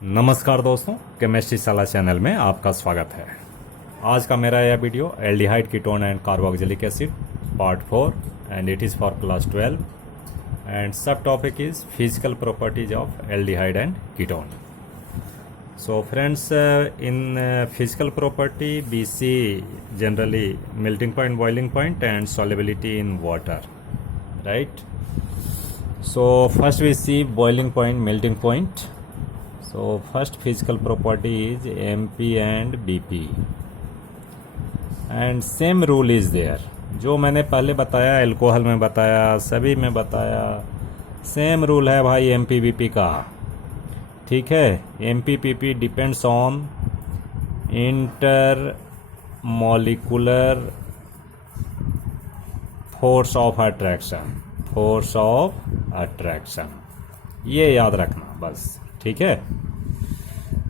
नमस्कार दोस्तों, केमिस्ट्री शाला चैनल में आपका स्वागत है। आज का मेरा यह video aldehyde ketone and carboxylic acid part 4 and it is for class 12 and subtopic is physical properties of aldehyde and ketone. So friends, in physical property we see generally melting point, boiling point and solubility in water, right? So first we see boiling point, melting point. So first physical property is MP and BP and same rule is there. जो मैंने पहले बताया, alcohol में बताया, सभी में बताया, same rule है भाई MPBP का। ठीक है, MPBP depends on inter molecular force of attraction, force of attraction, ये याद रखना बस। ठीक है,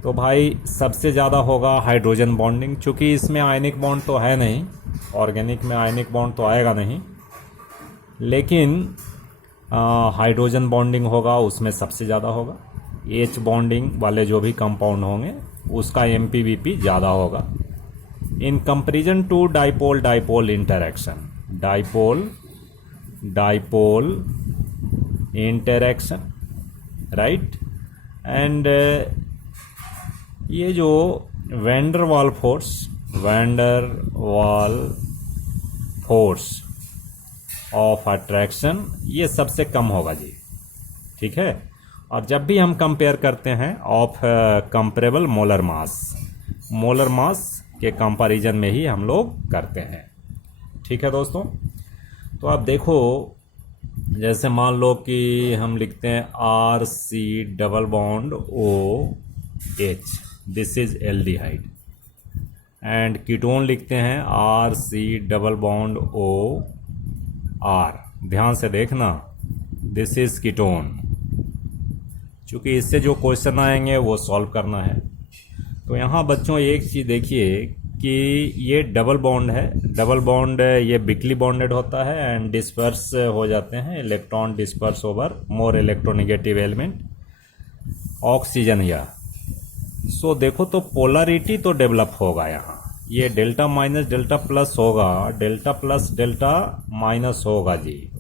तो भाई सबसे ज़्यादा होगा हाइड्रोजन बॉन्डिंग, चूँकि इसमें आयनिक बॉन्ड तो है नहीं, ऑर्गेनिक में आयनिक बॉन्ड तो आएगा नहीं, लेकिन हाइड्रोजन बॉन्डिंग होगा, उसमें सबसे ज़्यादा होगा। H बॉन्डिंग वाले जो भी कंपाउंड होंगे उसका MPBP ज़्यादा होगा in comparison to dipole dipole interaction, dipole dipole interaction, right. And ये जो वैंडर वाल फोर्स ऑफ अट्रैक्शन ये सबसे कम होगा जी। ठीक है, और जब भी हम कंपेयर करते हैं ऑफ कंपेरेबल मोलर मास के कंपैरिजन में ही हम लोग करते हैं। ठीक है दोस्तों, तो आप देखो, जैसे मान लो कि हम लिखते हैं RC double bond OH, this is aldehyde, and ketone लिखते हैं RC डबल बॉन्ड OR। ध्यान से देखना, दिस इज कीटोन, क्योंकि इससे जो क्वेश्चन आएंगे वो सॉल्व करना है। तो यहाँ बच्चों एक चीज़ देखिए कि ये डबल बॉन्ड है, डबल बॉन्ड ये बिकली बॉन्डेड होता है एंड डिस्पर्स हो जाते हैं, electron disperse over more electronegative element oxygen या। सो देखो तो पोलरिटी तो डेवलप होगा यहाँ, ये डेल्टा माइनस डेल्टा प्लस होगा, डेल्टा प्लस डेल्टा माइनस होगा जी।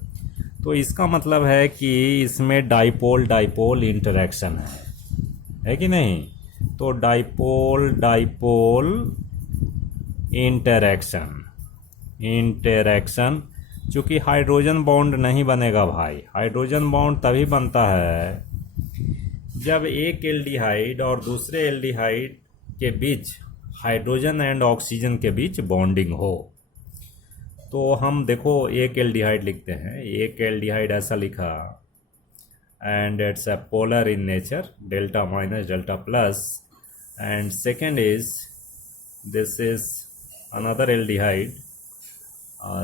तो इसका मतलब है कि इसमें डाइपोल डाइपोल इंटरैक्शन है कि नहीं। तो डाइपोल डाइपोल इंटरैक्शन, चूँकि हाइड्रोजन बॉन्ड नहीं बनेगा भाई। हाइड्रोजन बॉन्ड तभी बनता है जब एक एल्डिहाइड और दूसरे एल्डिहाइड के बीच हाइड्रोजन एंड ऑक्सीजन के बीच बॉन्डिंग हो। तो हम देखो एक एल्डिहाइड लिखते हैं, एक एल्डिहाइड ऐसा लिखा and it's a polar in nature, delta minus delta plus, and second is this is another aldehyde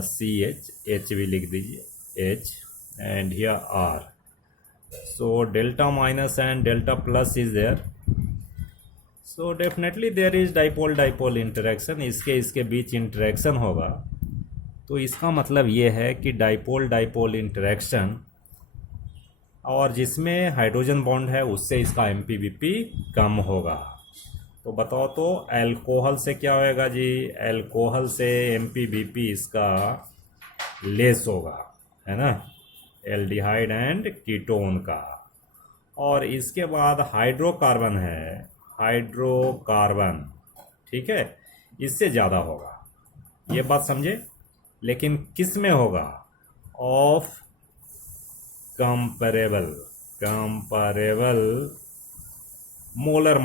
CH, H भी लिख दीजिए H, and here R। So delta minus and delta plus is there, so definitely there is dipole dipole interaction, इसके बीच interaction होगा। तो इसका मतलब ये है कि डाइपोल डाइपोल इंटरैक्शन, और जिसमें हाइड्रोजन बॉन्ड है उससे इसका MPBP कम होगा। तो बताओ तो अल्कोहल से क्या होएगा जी, अल्कोहल से MPBP इसका लेस होगा, है ना, एल्डिहाइड एंड कीटोन का। और इसके बाद हाइड्रोकार्बन है, हाइड्रोकार्बन, ठीक है, इससे ज़्यादा होगा, ये बात समझे। लेकिन किस में होगा, of comparable molar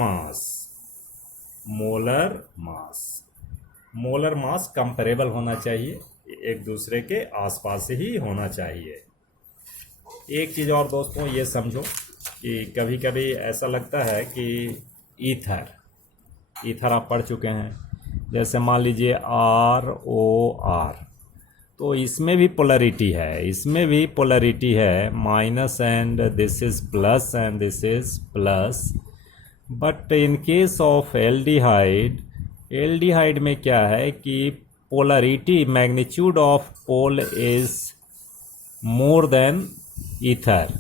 mass comparable होना चाहिए, एक दूसरे के आसपास ही होना चाहिए। एक चीज़ और दोस्तों ये समझो कि कभी कभी ऐसा लगता है कि ईथर आप पढ़ चुके हैं, जैसे मान लीजिए ROR, तो इसमें भी पोलरिटी है, minus and this is plus and this is plus. But in case of aldehyde में क्या है कि polarity, magnitude of pole is more than ether.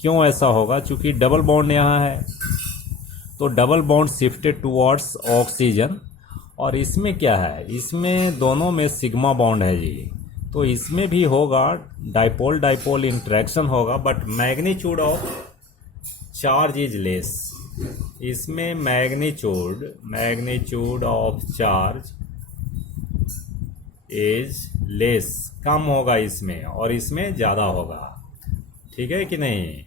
क्यों ऐसा होगा? क्योंकि डबल बॉन्ड यहाँ है, तो double bond shifted towards oxygen. और इसमें क्या है, इसमें दोनों में सिग्मा बॉन्ड है जी, तो इसमें भी होगा डाइपोल डाइपोल इंटरेक्शन होगा, but magnitude of charge is less. इसमें magnitude of charge is less, कम होगा इसमें, और इसमें ज़्यादा होगा। ठीक है कि नहीं,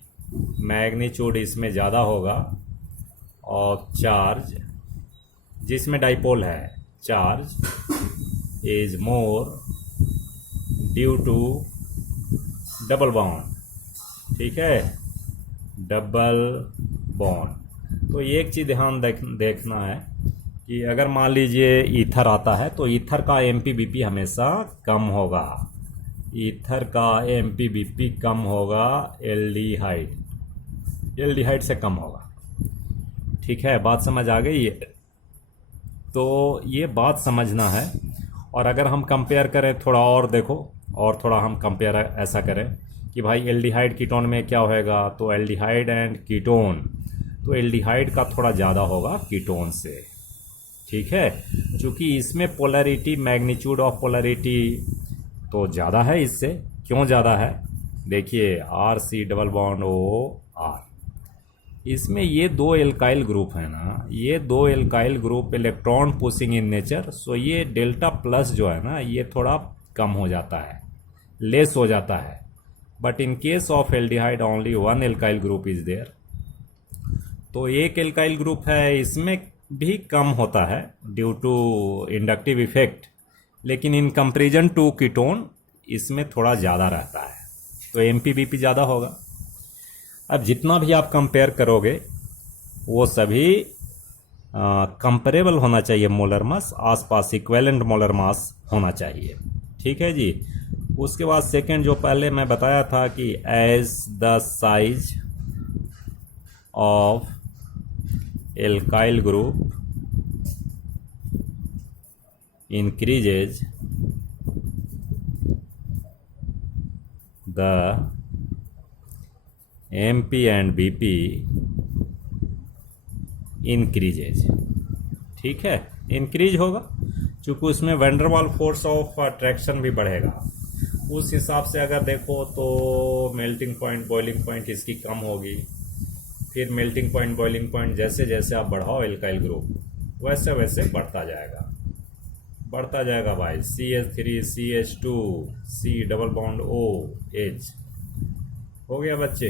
मैग्नीट्यूड इसमें ज़्यादा होगा और चार्ज, जिसमें डाइपोल है, charge is more due to double bond. ठीक है, डबल बॉन्ड। तो एक चीज़ ध्यान देखना है कि अगर मान लीजिए ईथर आता है तो ईथर का एमपीबीपी हमेशा कम होगा, ईथर का एमपीबीपी कम होगा एल्डिहाइड से कम होगा। ठीक है, बात समझ आ गई है? तो ये बात समझना है। और अगर हम कंपेयर करें थोड़ा और देखो, और थोड़ा हम कंपेयर ऐसा करें कि भाई एल्डिहाइड कीटोन में क्या होएगा, तो एल्डिहाइड एंड कीटोन, तो एल्डिहाइड का थोड़ा ज़्यादा होगा कीटोन से। ठीक है, क्योंकि इसमें पोलैरिटी, मैग्नीट्यूड ऑफ पोलैरिटी तो ज़्यादा है इससे। क्यों ज़्यादा है, देखिए R C double bond O R, इसमें ये दो एल्काइल ग्रुप है ना, ये दो alkyl group electron pushing in nature, so ये डेल्टा प्लस जो है ना, ये थोड़ा कम हो जाता है, लेस हो जाता है। But in case of aldehyde only one alkyl group is there, तो एक एल्काइल ग्रुप है, इसमें भी कम होता है ड्यू टू इंडक्टिव इफेक्ट, लेकिन इन कंपेरिजन टू कीटोन इसमें थोड़ा ज़्यादा रहता है, तो एमपीबीपी ज़्यादा होगा। अब जितना भी आप कंपेयर करोगे वो सभी कंपेरेबल होना चाहिए, मोलर मास आसपास इक्विवेलेंट मोलर मास होना चाहिए। ठीक है जी। उसके बाद सेकंड जो पहले मैं बताया था कि as the size of alkyl group increases, the MP and BP increases। ठीक है, इंक्रीज होगा क्योंकि उसमें वैंडरवाल फोर्स ऑफ अट्रैक्शन भी बढ़ेगा। उस हिसाब से अगर देखो तो मेल्टिंग पॉइंट, बॉइलिंग पॉइंट इसकी कम होगी, फिर मेल्टिंग पॉइंट, बॉइलिंग पॉइंट जैसे जैसे आप बढ़ाओ एल्काइल ग्रुप वैसे वैसे बढ़ता जाएगा भाई। CH3 CH2 C double bond OH हो गया बच्चे।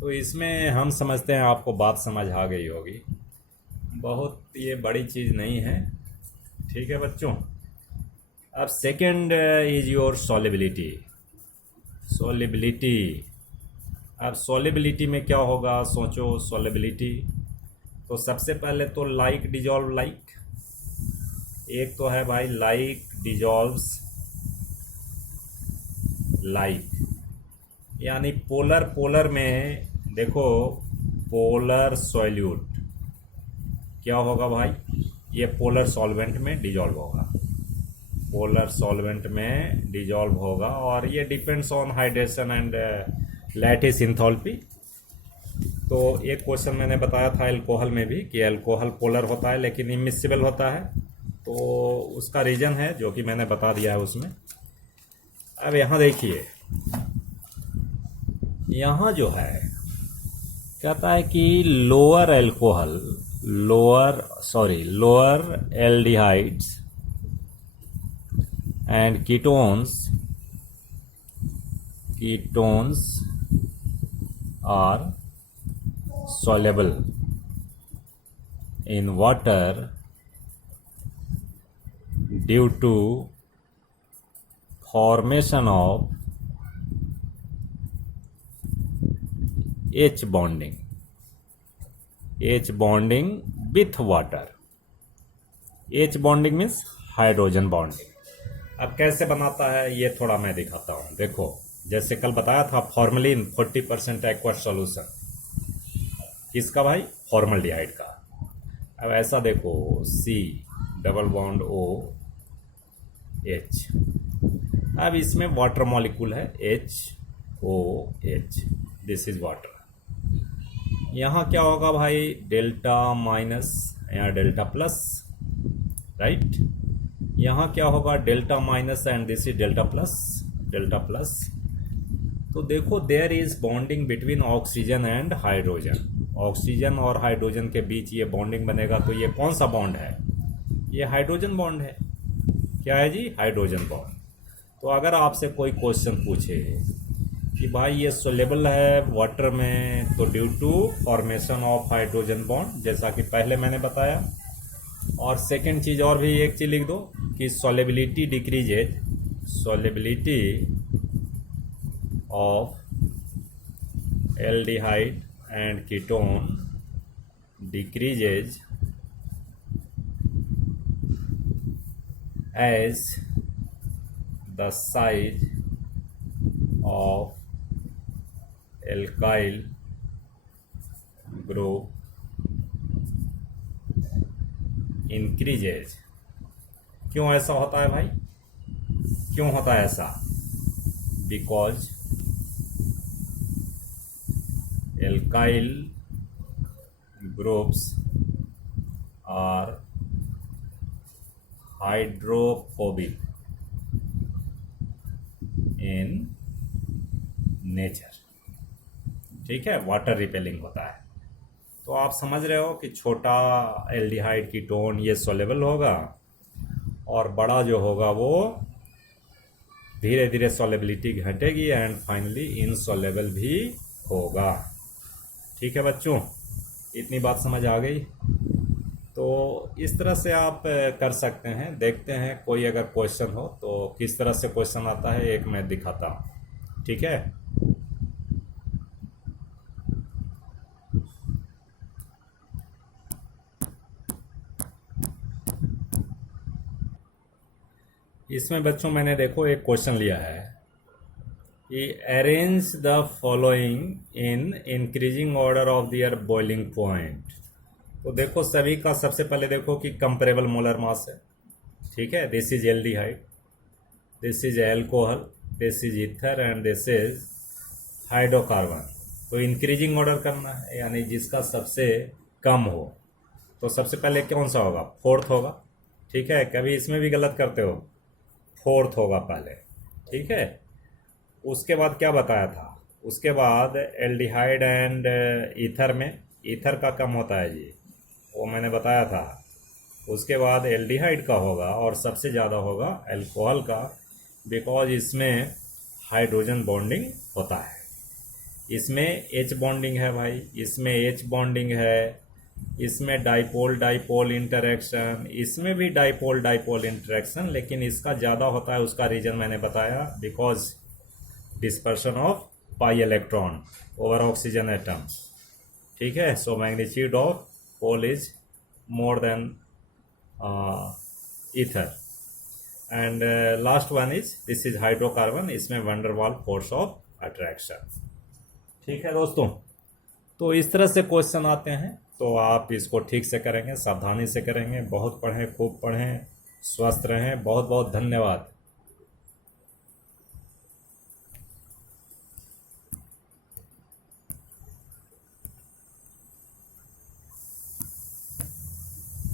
तो इसमें हम समझते हैं आपको बात समझ आ गई होगी, बहुत ये बड़ी चीज़ नहीं है। ठीक है बच्चों। अब सेकंड इज योर सॉलिबिलिटी। अब सॉलिबिलिटी में क्या होगा, सोचो लाइबिलिटी। तो सबसे पहले तो लाइक डिजॉल्व लाइक, एक तो है भाई लाइक डिजॉल्व्स लाइक, यानी पोलर में देखो पोलर सॉल्यूट क्या होगा भाई, ये पोलर सॉल्वेंट में डिजॉल्व होगा, पोलर सॉल्वेंट में डिजॉल्व होगा। और ये depends on hydration and lattice enthalpy. तो एक क्वेश्चन मैंने बताया था अल्कोहल में भी कि अल्कोहल पोलर होता है लेकिन इमिसिबल होता है, तो उसका रीजन है जो कि मैंने बता दिया है उसमें। अब यहाँ देखिए, यहाँ जो है कहता है कि lower aldehydes and ketones are soluble in water due to formation of H bonding with water। H bonding means hydrogen bonding. अब कैसे बनाता है ये थोड़ा मैं दिखाता हूँ। देखो जैसे कल बताया था फॉर्मलिन 40% एक्वस सॉल्यूशन, किसका भाई, फॉर्मल्डिहाइड का। अब ऐसा देखो C डबल बॉन्ड OH, अब इसमें वाटर मॉलिक्यूल है HOH, दिस इज वाटर। यहाँ क्या होगा भाई, डेल्टा माइनस, यहाँ डेल्टा प्लस, राइट। यहाँ क्या होगा, delta minus and this is delta plus, delta plus. तो देखो there is bonding between oxygen and hydrogen, oxygen और हाइड्रोजन के बीच ये बॉन्डिंग बनेगा। तो ये कौन सा बॉन्ड है, ये हाइड्रोजन बॉन्ड है। क्या है जी, हाइड्रोजन बॉन्ड। तो अगर आपसे कोई क्वेश्चन पूछे कि भाई ये सोलेबल है वाटर में, तो due to formation of hydrogen bond, जैसा कि पहले मैंने बताया। और सेकंड चीज़ और भी एक चीज़ लिख दो कि solubility decreases, solubility of aldehyde and ketone decreases as the size of alkyl group increases। क्यों ऐसा होता है भाई, क्यों होता है ऐसा? Because alkyl groups are hydrophobic in nature, ठीक है, वाटर रिपेलिंग होता है। तो आप समझ रहे हो कि छोटा एल्डिहाइड कीटोन ये सोलेबल होगा, और बड़ा जो होगा वो धीरे धीरे सोलेबिलिटी घटेगी एंड फाइनली इनसोलेबल भी होगा। ठीक है बच्चों, इतनी बात समझ आ गई। तो इस तरह से आप कर सकते हैं। देखते हैं कोई अगर क्वेश्चन हो तो किस तरह से क्वेश्चन आता है, एक मैं दिखाता हूँ, ठीक है। इसमें बच्चों मैंने देखो एक क्वेश्चन लिया है कि arrange the following in increasing order of their boiling point. तो देखो सभी का सबसे पहले देखो कि कंपेरेबल मोलर मास है, ठीक है। This is aldehyde, this is alcohol, this is ether and this is hydrocarbon. तो इंक्रीजिंग ऑर्डर करना है, यानी जिसका सबसे कम हो। तो सबसे पहले कौन सा होगा, फोर्थ होगा, ठीक है। कभी इसमें भी गलत करते हो, फोर्थ होगा पहले, ठीक है। उसके बाद क्या बताया था, उसके बाद एल्डिहाइड एंड ईथर में ईथर का कम होता है जी, वो मैंने बताया था। उसके बाद एल्डिहाइड का होगा और सबसे ज़्यादा होगा अल्कोहल का, बिकॉज इसमें हाइड्रोजन बॉन्डिंग होता है। इसमें एच बॉन्डिंग है भाई, इसमें एच बॉन्डिंग है, इसमें डाइपोल डाइपोल इंटरेक्शन, इसमें भी डाइपोल डाइपोल इंटरेक्शन, लेकिन इसका ज़्यादा होता है। उसका रीज़न मैंने बताया, because dispersion of pi electron over oxygen atom, ठीक है। So magnitude of pole is more than ether and last one is this is hydrocarbon, इसमें वंडरवाल फोर्स ऑफ अट्रैक्शन, ठीक है दोस्तों। तो इस तरह से क्वेश्चन आते हैं, तो आप इसको ठीक से करेंगे, सावधानी से करेंगे। बहुत पढ़ें, खूब पढ़ें, स्वस्थ रहें। बहुत बहुत धन्यवाद।